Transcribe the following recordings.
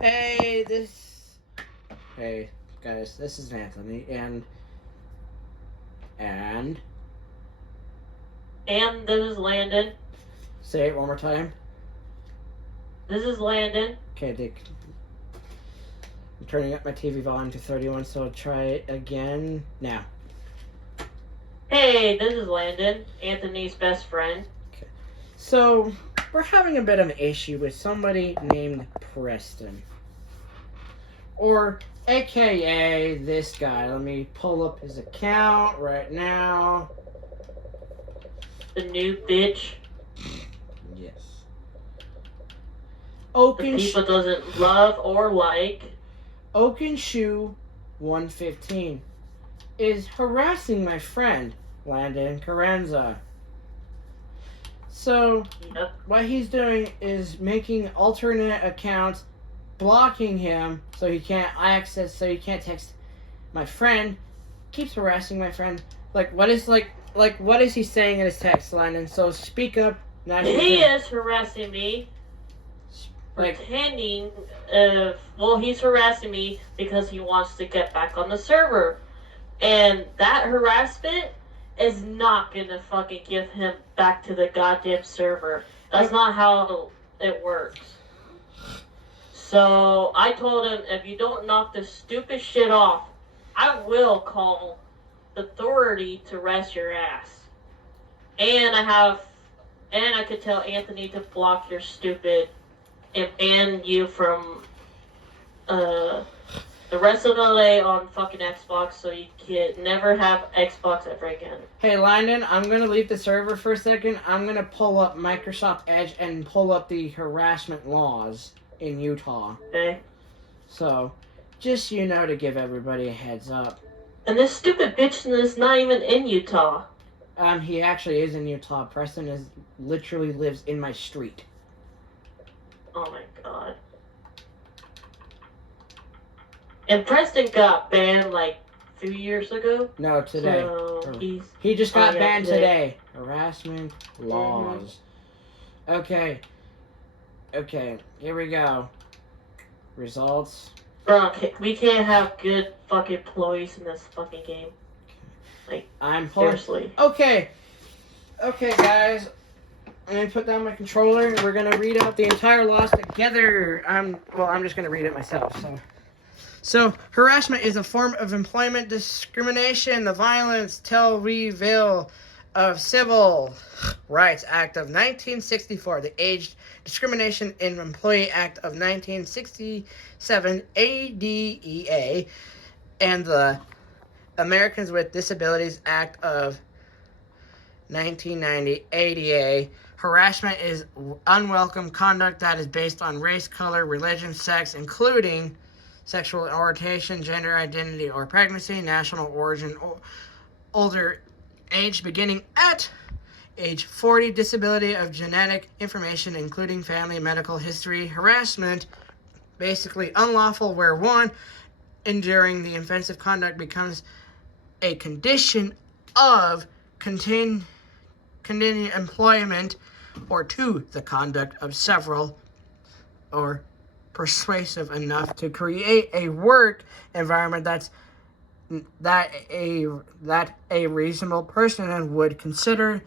Hey, Hey, guys, this is Anthony, and And this is Landon. say it one more time. This is Landon. Okay, Dick. I'm turning up my TV volume to 31, so I'll try it again now. Hey, this is Landon, Anthony's best friend. Okay. So, we're having a bit of an issue with somebody named Preston. Or, AKA, this guy. Let me pull up his account right now. The new bitch. Yes. The people doesn't love or like. Oakenshoe 115 is harassing my friend, Landon Carranza. So, Yep. what he's doing is making alternate accounts, blocking him so he can't text my friend, keeps harassing my friend. What is he saying in his text, Landon? So speak up. He is harassing me. Pretending he's harassing me because he wants to get back on the server. And that harassment is not gonna fucking give him back to the goddamn server. That's not how it works. So I told him, if you don't knock this stupid shit off, I will call the authority to arrest your ass. And I could tell Anthony to block your stupid and you from the rest of LA on fucking Xbox, so you can never have Xbox ever again. Hey, Landon, I'm going to leave the server for a second. I'm going to pull up Microsoft Edge and pull up the harassment laws in Utah. Okay. So, just to give everybody a heads up. And this stupid bitch is not even in Utah. He actually is in Utah. Preston literally lives in my street. Oh my god. And Preston got banned like a few years ago. No, today. So he just got banned today. Harassment laws. Mm-hmm. Okay, here we go. Results. Bro, we can't have good fucking employees in this fucking game. Seriously. Okay, guys. I'm going to put down my controller and we're going to read out the entire laws together. I'm just going to read it myself. So, harassment is a form of employment discrimination, the violence, reveal of Civil Rights Act of 1964, the Age Discrimination in Employee Act of 1967, ADEA, and the Americans with Disabilities Act of 1990, ADA. Harassment is unwelcome conduct that is based on race, color, religion, sex, including sexual orientation, gender identity, or pregnancy, national origin, or older age beginning at age 40, disability of genetic information, including family medical history. Harassment, basically unlawful where one, enduring the offensive conduct becomes a condition of continuing employment, or two, the conduct of several or persuasive enough to create a work environment that a reasonable person would consider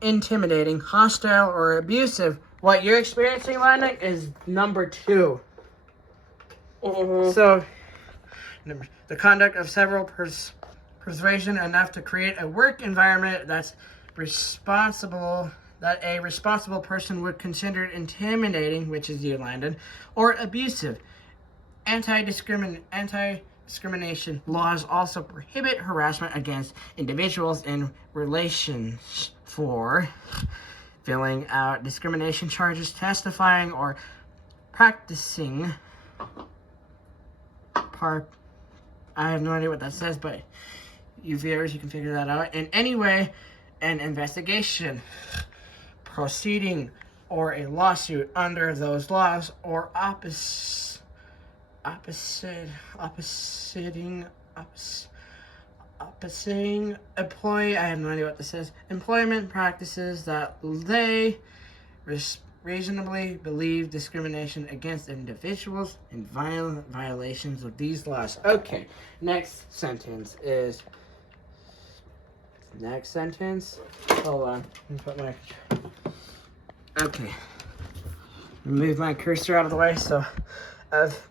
intimidating, hostile, or abusive. What you're experiencing, Landon, is number 2. Mm-hmm. So, the conduct of several persuasion enough to create a work environment that a responsible person would consider intimidating, which is you, Landon, or abusive. Anti-discrimination laws also prohibit harassment against individuals in relations for filling out discrimination charges, testifying, or practicing. I have no idea what that says, but you viewers, you can figure that out. In any way, an investigation, proceeding, or a lawsuit under those laws, or opposing employee, I have no idea what this says, employment practices that they reasonably believe discrimination against individuals and violent violations of these laws. Okay, next sentence. Hold on. Let me put my. Okay. Move my cursor out of the way. So, of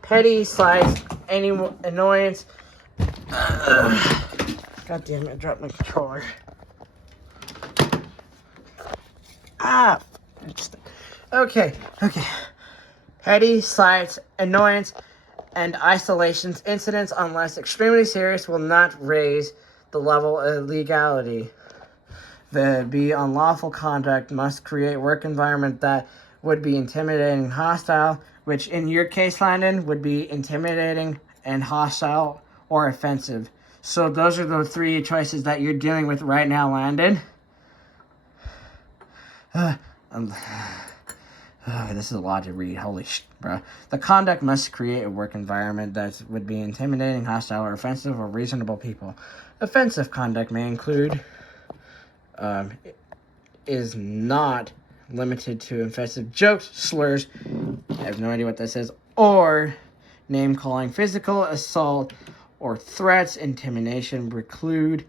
petty slights, any annoyance. God damn it! I dropped my controller. Ah. Okay. Petty slights, annoyance, and isolations incidents, unless extremely serious, will not raise the level of legality. The unlawful conduct must create work environment that would be intimidating and hostile, which in your case, Landon, would be intimidating and hostile or offensive. So those are the three choices that you're dealing with right now, Landon. This is a lot to read. Holy shit, bro. The conduct must create a work environment that would be intimidating, hostile, or offensive or reasonable people. Offensive conduct may include, is not limited to offensive jokes, slurs, I have no idea what that says, or name-calling, physical assault, or threats, intimidation, preclude,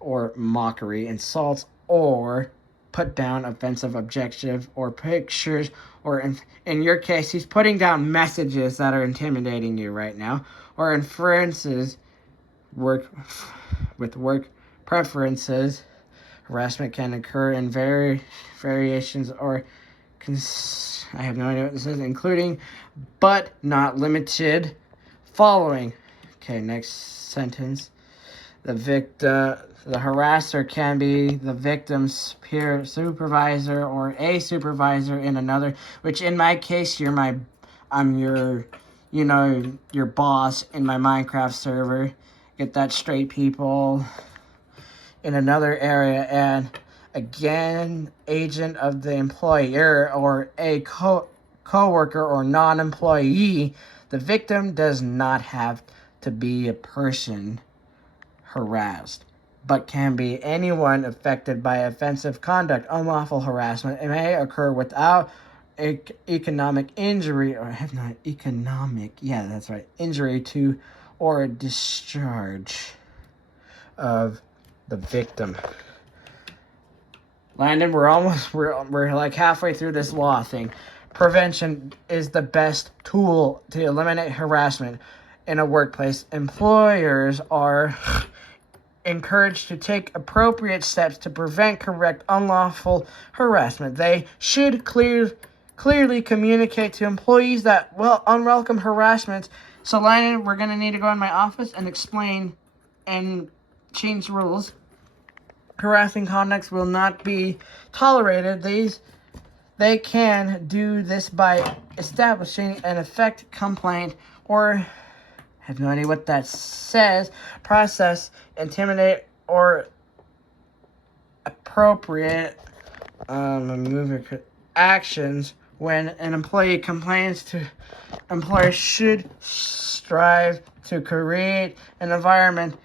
or mockery, insults, or put down offensive objective or pictures, or in your case, he's putting down messages that are intimidating you right now, or inferences work preferences. Harassment can occur in variations or I have no idea what this is, including but not limited following. Okay, next sentence. The harasser can be the victim's peer supervisor or a supervisor in another, which in my case, I'm your boss in my Minecraft server. Get that straight, people. In another area, and again, agent of the employer or a co-worker or non-employee. The victim does not have to be a person harassed, but can be anyone affected by offensive conduct. Unlawful harassment. It may occur without economic injury, or have not economic, yeah, that's right, injury to or discharge of the victim. Landon, we're like halfway through this law thing. Prevention is the best tool to eliminate harassment in a workplace. Employers are encouraged to take appropriate steps to prevent correct unlawful harassment. They should clearly communicate to employees that unwelcome harassment. So, Landon, we're gonna need to go in my office and explain and change rules. Harassing conducts will not be tolerated. They can do this by establishing an effect complaint or I have no idea what that says. Process, intimidate, or appropriate actions when an employee complains to employers should strive to create an environment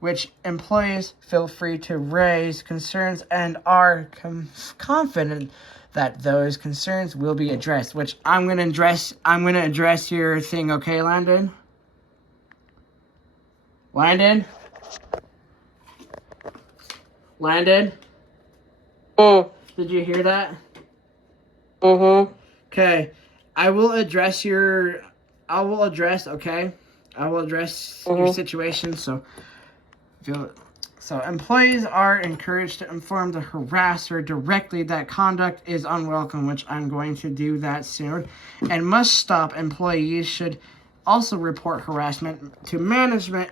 which employees feel free to raise concerns and are confident that those concerns will be addressed. Which I'm gonna address your thing, okay, Landon? Landon? Did you hear that? Okay. I will address your situation, So employees are encouraged to inform the harasser directly that conduct is unwelcome, which I'm going to do that soon, and must stop. Employees should also report harassment to management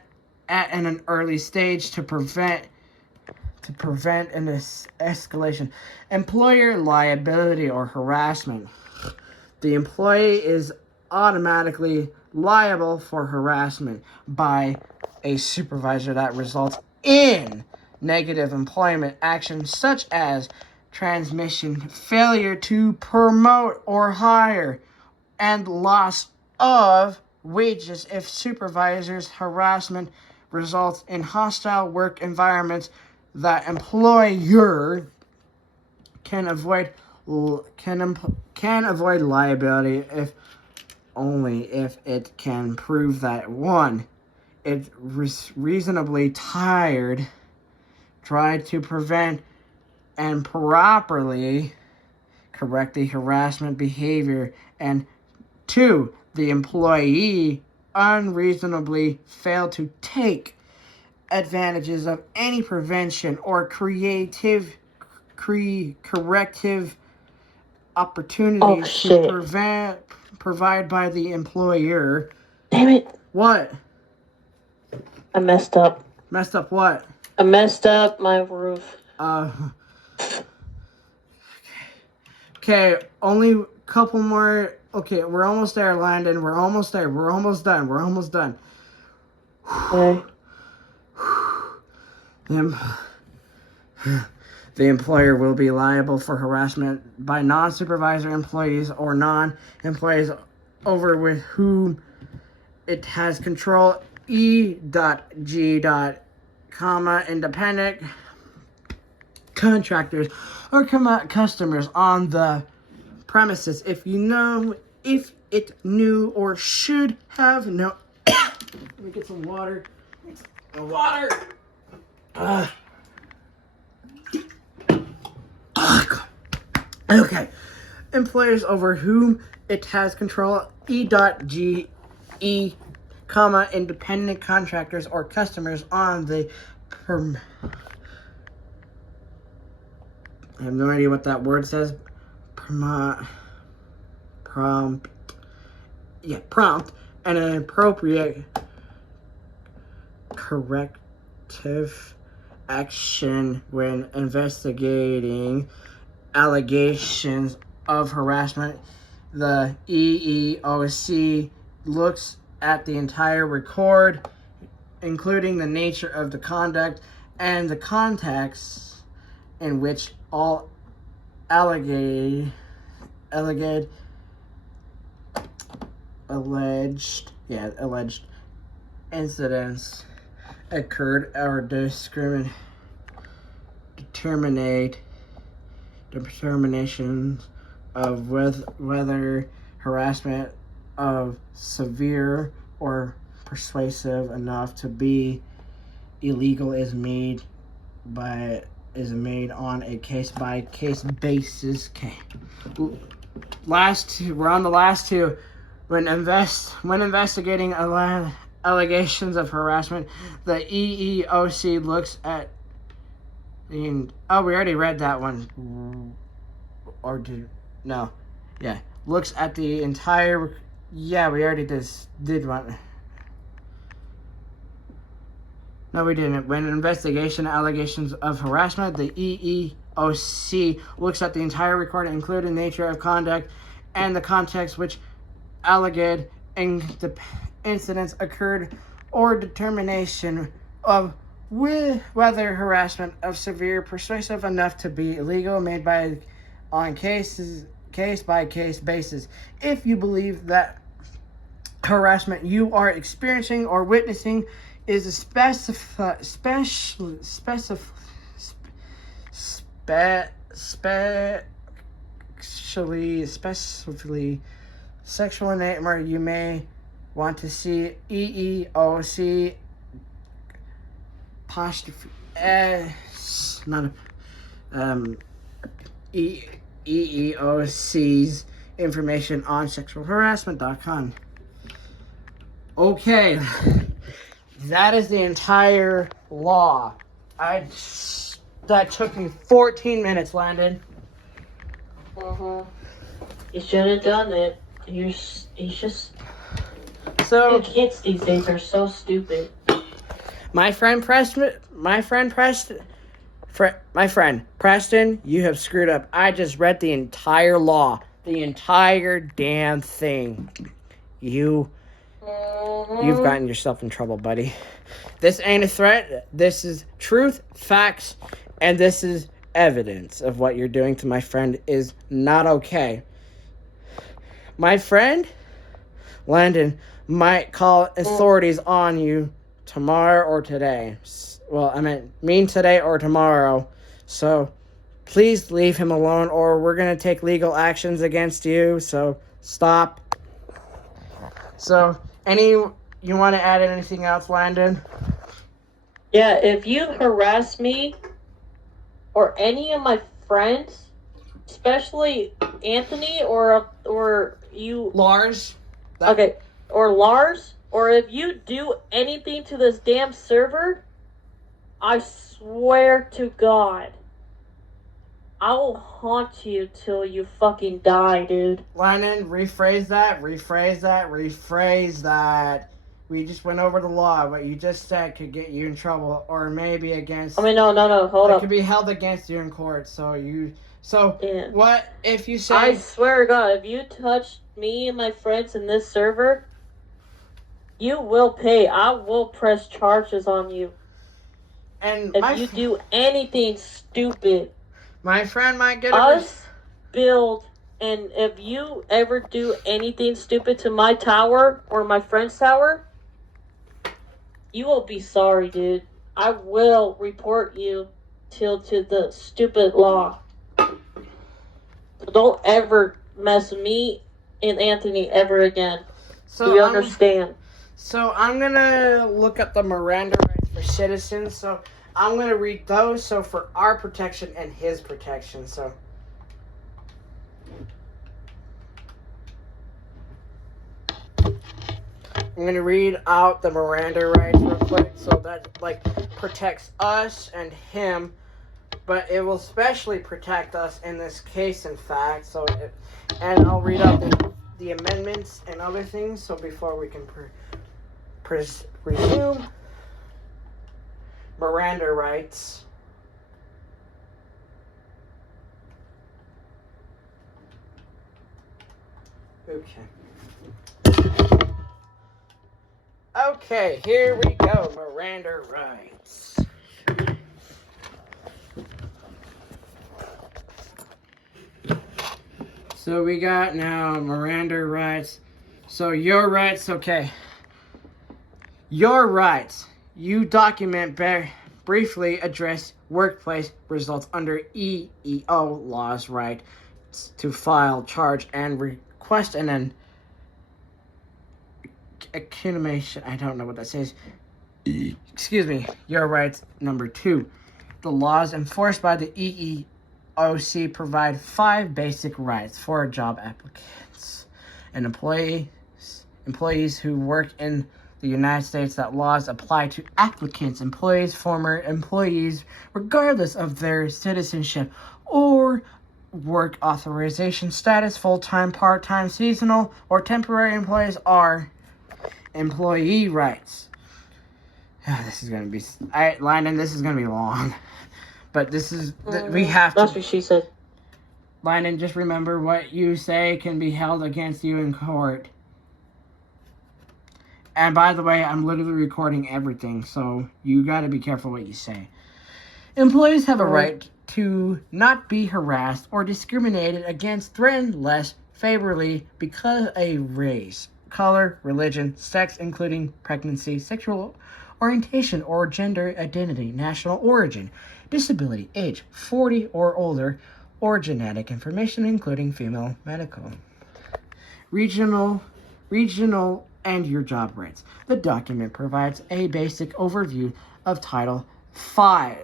at an early stage to prevent an escalation. Employer liability or harassment. The employee is automatically liable for harassment by a supervisor that results in negative employment action such as transmission, failure to promote or hire, and loss of wages if supervisors' harassment results in hostile work environments that employer can avoid can avoid liability if only if it can prove that 1, it reasonably tried to prevent and properly correct the harassment behavior, and 2, the employee unreasonably failed to take advantages of any prevention or corrective opportunities to provide by the employer. Damn it. What? I messed up. Messed up what? I messed up my roof. Okay, only a couple more. Okay, we're almost there, Landon. We're almost there. We're almost done. We're almost done. Okay. The employer will be liable for harassment by non-supervisor employees or non-employees over with whom it has control. E.G. Independent contractors or customers on the premises if it knew or should have known. Let me get some water. Okay. Employers over whom it has control. E.G. Independent contractors or customers on the I have no idea what that word says. Prompt and an appropriate corrective action when investigating allegations of harassment. The EEOC looks at the entire record, including the nature of the conduct and the context in which all alleged incidents occurred or determinations of whether harassment of severe or persuasive enough to be illegal is made on a case-by-case basis. Okay. We're on the last two. When investigating allegations of harassment, the EEOC looks at we already read that one. Looks at the entire. Yeah, we already did one. No, we didn't. When investigation allegations of harassment, the EEOC looks at the entire record, including nature of conduct and the context which alleged incidents occurred, or determination of whether harassment of severe persuasive enough to be illegal made on case-by-case basis. If you believe that harassment you are experiencing or witnessing is especially sexual in nature, you may want to see EEOC EEOC's information on sexualharassment.com. Okay, that is the entire law. That took me 14 minutes, Landon. You should have done it. He's just. So kids these days are so stupid. My friend Preston, you have screwed up. I just read the entire law, the entire damn thing. You've gotten yourself in trouble, buddy. This ain't a threat. This is truth, facts, and this is evidence of what you're doing to my friend is not okay. My friend, Landon, might call authorities on you tomorrow or today. Well, I mean today or tomorrow. So Please leave him alone or we're going to take legal actions against you. So stop. So you want to add anything else, Landon? Yeah, if you harass me or any of my friends, especially Anthony or you, Lars? okay, or Lars, or if you do anything to this damn server, I swear to God, I will haunt you till you fucking die, dude. Landon, rephrase that. We just went over the law. What you just said could get you in trouble, or maybe against. I mean, no, hold it up. could be held against you in court. So Yeah. what if you say? I swear to God, if you touch me and my friends in this server, you will pay. I will press charges on you. And if you do anything stupid. My friend might get us build, and if you ever do anything stupid to my tower or my friend's tower, you will be sorry, dude. I will report you to the stupid law. So don't ever mess with me and Anthony ever again. So do you understand? So I'm gonna look up the Miranda rights for citizens. So I'm gonna read those. So for our protection and his protection. So. I'm going to read out the Miranda rights real quick so that, protects us and him, but it will especially protect us in this case, in fact. And I'll read out the amendments and other things, so before we can resume. Miranda rights. Okay, here we go. Miranda rights. So we got now Miranda rights. So your rights, okay. Your rights. You document briefly address workplace results under EEO laws, right to file, charge, and request an accumulation. I don't know what that says. Excuse me. Your rights number 2. The laws enforced by the EEOC provide 5 basic rights for job applicants and employees who work in the United States. That laws apply to applicants, employees, former employees, regardless of their citizenship or work authorization status. Full-time, part-time, seasonal, or temporary employees are employee rights. This is going to be... Landon, this is going to be long. But this is... we have to... That's what she said. Landon, just remember what you say can be held against you in court. And by the way, I'm literally recording everything, so you got to be careful what you say. Employees have a right to not be harassed or discriminated against, threatened less favorably because of a race, color, religion, sex, including pregnancy, sexual orientation or gender identity, national origin, disability, age, 40 or older, or genetic information, including female medical, regional, and your job rights. The document provides a basic overview of Title 5.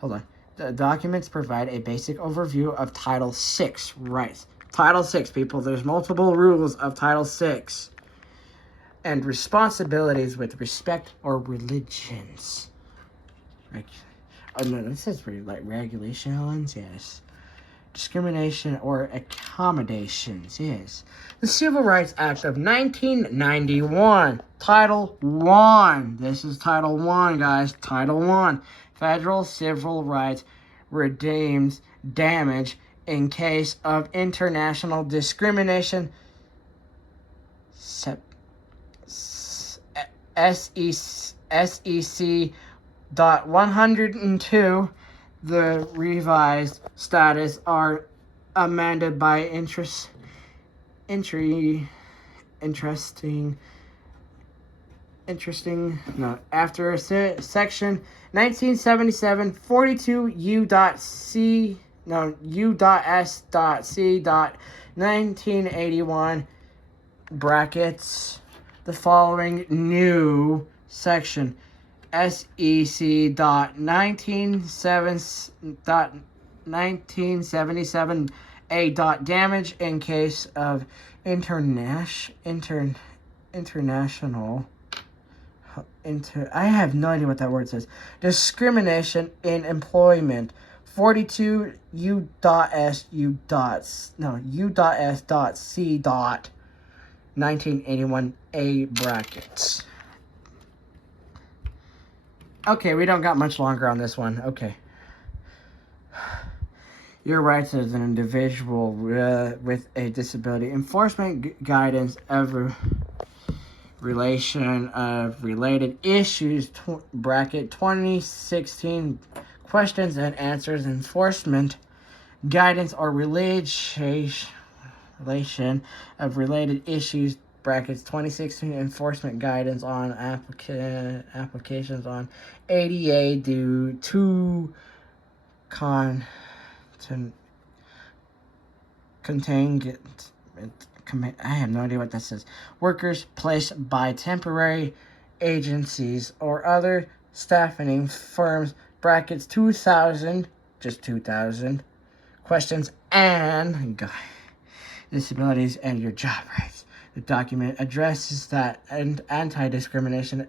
Hold on. The documents provide a basic overview of Title 6 rights. Title 6, people. There's multiple rules of Title 6. And responsibilities with respect or religions. No, this says regulations, yes. Discrimination or accommodations, yes. The Civil Rights Act of 1991, Title 1. This is Title 1, guys. Title 1. Federal civil rights redeems damage in case of international discrimination. SEC.102. The revised status are amended by interesting interesting note. After section 1977, 42 U.C, no, U.S.C. 1981 brackets, the following new section SEC dot 1977 A dot damage in case of international I have no idea what that word says. Discrimination in employment. 42 U.S. C. 1981 A brackets. Okay, we don't got much longer on this one. Okay. Your rights as an individual with a disability. Enforcement guidance of relation of related issues. Bracket 2016 questions and answers. Enforcement guidance or relation of related issues. Brackets 2016 enforcement guidance on applications on ADA due to contingent. I have no idea what that says. Workers placed by temporary agencies or other staffing firms. Brackets 2000, just 2000 questions and disabilities and your job rights. The document addresses that and anti-discrimination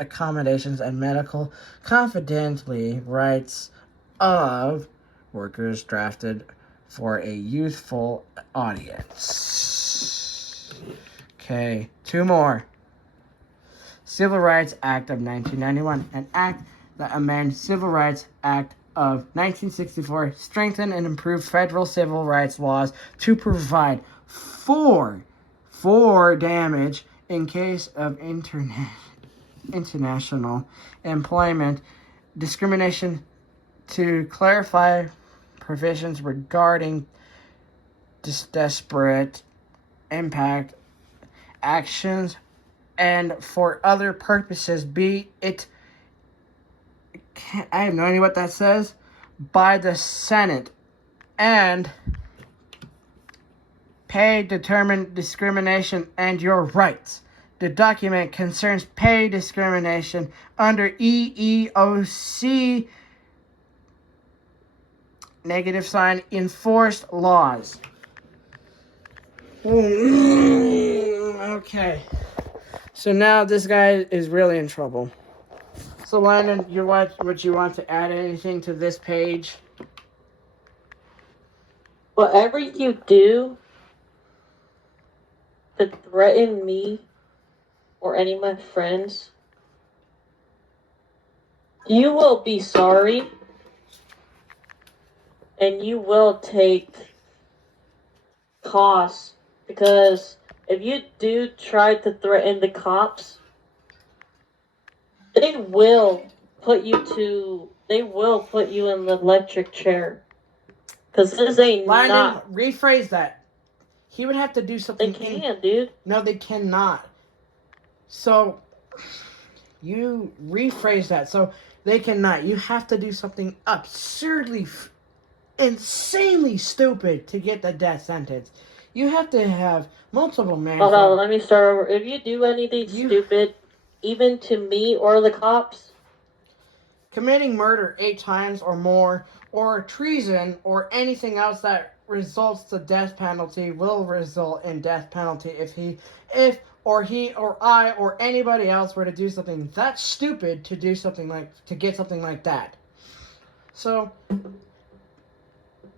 accommodations and medical confidentiality rights of workers drafted for a youthful audience. Okay, two more. Civil Rights Act of 1991, an act that amends Civil Rights Act of 1964, strengthen and improve federal civil rights laws to provide for damage in case of international employment discrimination, to clarify provisions regarding disparate impact actions and for other purposes, be it, I have no idea what that says, by the Senate, and pay determine discrimination and your rights. The document concerns pay discrimination under EEOC enforced laws. Okay. So now this guy is really in trouble. So Landon, would you want to add anything to this page? Whatever you do to threaten me or any of my friends, you will be sorry and you will take costs, because if you do try to threaten the cops, they will put you in the electric chair. Because this ain't Landon, rephrase that. He would have to do something. They can, dude. No, they cannot. So, you rephrase that. So, they cannot. You have to do something absurdly, insanely stupid to get the death sentence. You have to have multiple men. Hold on, let me start over. If you do anything stupid, even to me or the cops, committing murder 8 times or more, or treason, or anything else that results to death penalty will result in death penalty if he or I or anybody else were to do something that stupid to get something like that. So,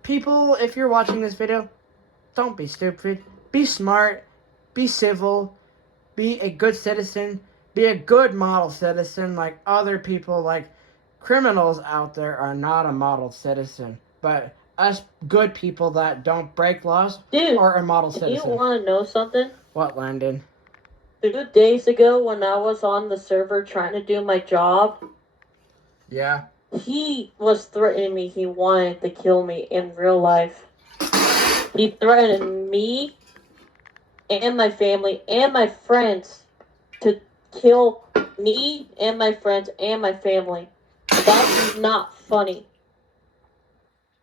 people, if you're watching this video, don't be stupid. Be smart. Be civil. Be a good citizen. Be a good model citizen like other people, like criminals out there are not a model citizen. But us good people that don't break laws are a model citizen. You want to know something? What, Landon? 2 days ago when I was on the server trying to do my job, yeah, he was threatening me. He wanted to kill me in real life. He threatened me and my family and my friends to kill me and my friends and my family. That's not funny.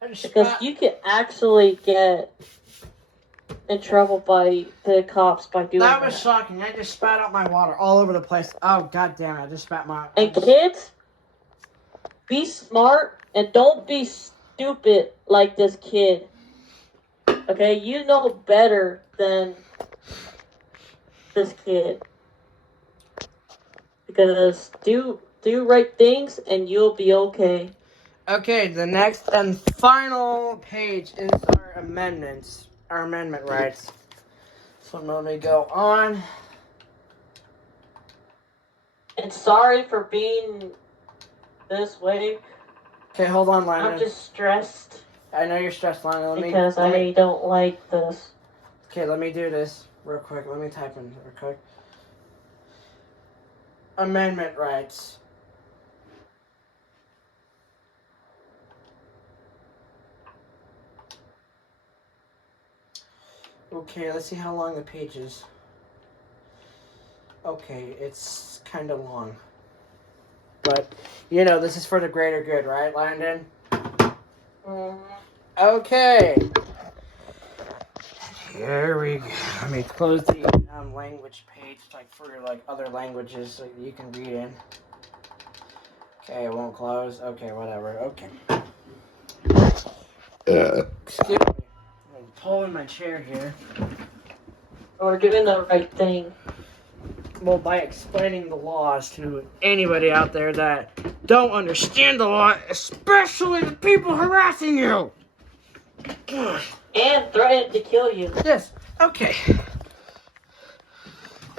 Because you can actually get in trouble by the cops by doing that. That was shocking. I just spat out my water all over the place. Oh, god damn it. I just spat my... And kids, be smart and don't be stupid like this kid. Okay? You know better than this kid. Because do right things and you'll be okay. Okay, the next and final page is our amendments. Our amendment rights. So let me go on. And sorry for being this way. Okay, hold on, Lana. I'm just stressed. I know you're stressed, Lana. Because I don't like this. Okay, let me do this real quick. Let me type in real quick. Amendment rights. Okay, let's see how long the page is. Okay, it's kind of long. But, you know, this is for the greater good, right, Landon? Okay. Here we go. Let me close the language page, like for like other languages, so you can read in. Okay, it won't close. Okay, whatever. Okay. Excuse me. I'm pulling my chair here. We're doing the right thing. Well, by explaining the laws to anybody out there that don't understand the law, especially the people harassing you. And threatened to kill you. Yes. Okay.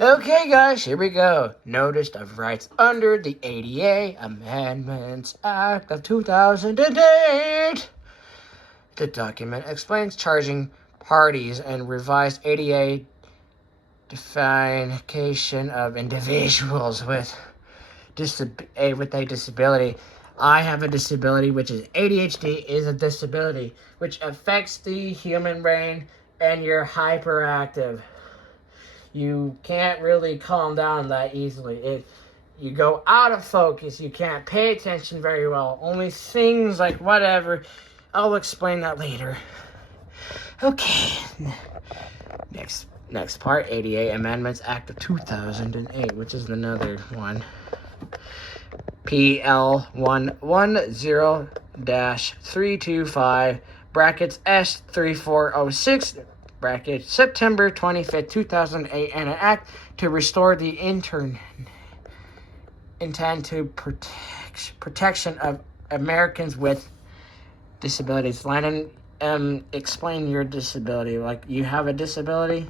Okay, guys, here we go. Notice of rights under the ADA Amendments Act of 2008. The document explains charging parties and revised ADA definition of individuals with a disability. I have a disability, which is ADHD is a disability, which affects the human brain, and you're hyperactive. You can't really calm down that easily. You go out of focus. You can't pay attention very well. Only things like whatever. I'll explain that later. Okay. Next part, ADA Amendments Act of 2008, which is another one. PL 110-325 brackets S3406 brackets September 25th, 2008, and an act to restore the intent to protection of Americans with disabilities. Landon, explain your disability. Like, you have a disability?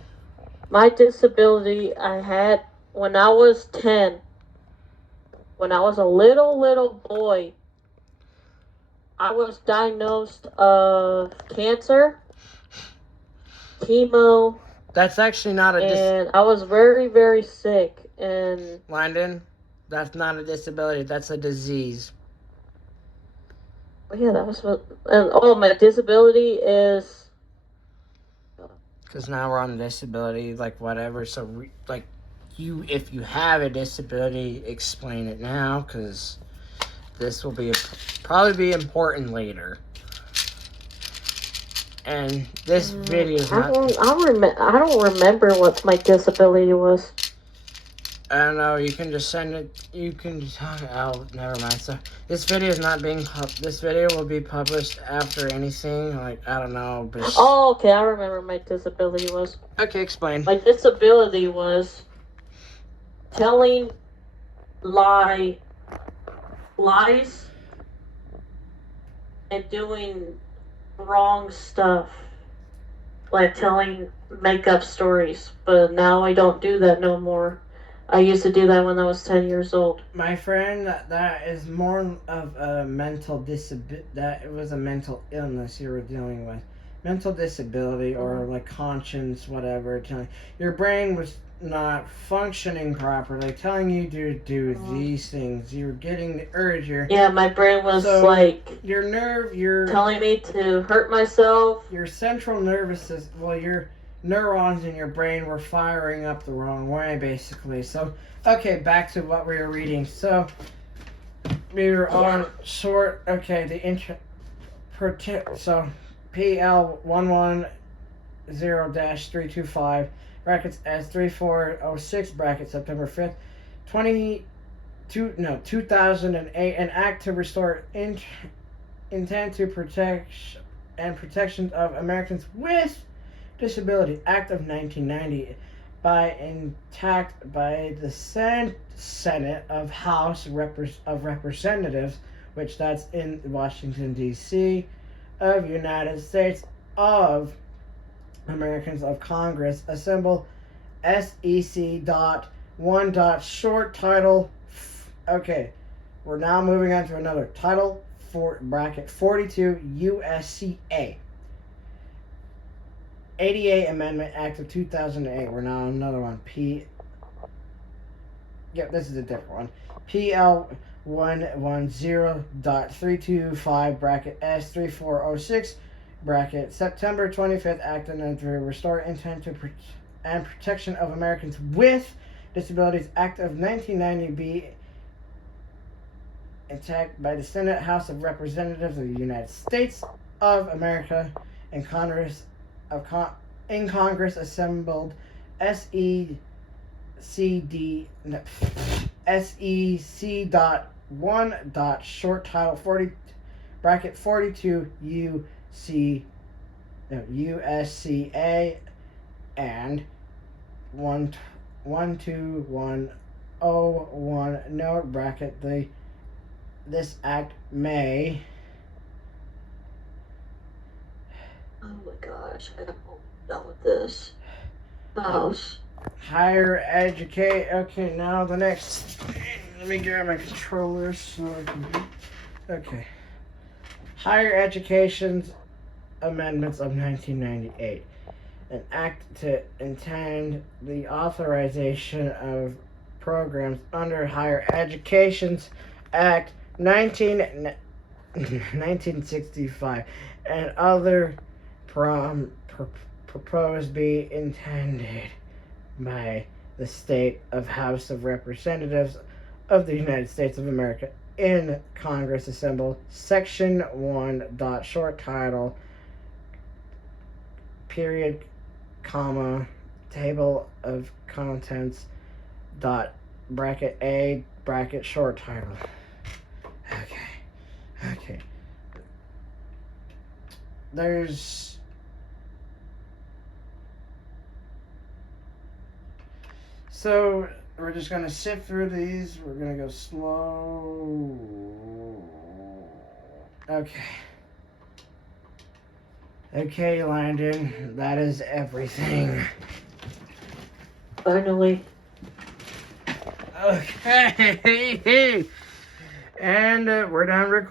My disability I had when I was 10. When I was a little boy, I was diagnosed of cancer, chemo. That's actually not a and I was very, very sick. And Landon, that's not a disability. That's a disease. Yeah, that was what. And my disability is. Because now we're on disability, like whatever. So, if you have a disability, explain it now, because this will probably be important later. And this video is not. I don't remember what my disability was. I don't know. You can just send it. You can just. Oh, never mind. So this video is not being. This video will be published after anything. Like, I don't know. But oh, okay. I remember my disability was. Okay, explain. My disability was telling lies and doing wrong stuff, like telling make-up stories. But now I don't do that no more. I used to do that when I was 10 years old. My friend, that is more of a mental disability. That it was a mental illness you were dealing with. Mental disability or like conscience, whatever. Your brain was not functioning properly, telling you to do these things. You were getting the urge. Yeah, my brain was you're telling me to hurt myself. Your central nervous system. Well, your neurons in your brain were firing up the wrong way, basically. So, okay, back to what we were reading. So, we were on short. Okay, so PL110-325 brackets S3406 bracket September 5th, 2008, an act to restore intent to protection of Americans with disability, Act of 1990, by intact by the Senate of House of Representatives, which that's in Washington D.C. of United States of Americans of Congress, assemble SEC.1. Short title. Okay, we're now moving on to another title for bracket 42 USCA 88 Amendment Act of 2008. We're now on another one. Yep, this is a different one. PL110.325 bracket S3406 bracket September 25th Act and to restore intent to and protection of Americans with disabilities, Act of 1990, be intact by the Senate House of Representatives of the United States of America and Congress in Congress assembled SEC.1. Short title 40 bracket 42 USCA and 12101 note bracket this act may. Oh my gosh, I don't know done with this. Mouse. Higher educate. Okay, now the next. Let me grab my controller so I can. Okay. Higher Education's Amendments of 1998. An act to intend the authorization of programs under Higher Education's Act 1965 and other proposed be intended by the State of House of Representatives of the United States of America in Congress assembled Section 1. Short title period comma table of contents dot bracket A bracket short title. Okay. There's so we're just gonna sift through these. We're gonna go slow. Okay, Landon, that is everything. Finally. Okay. And we're done recording.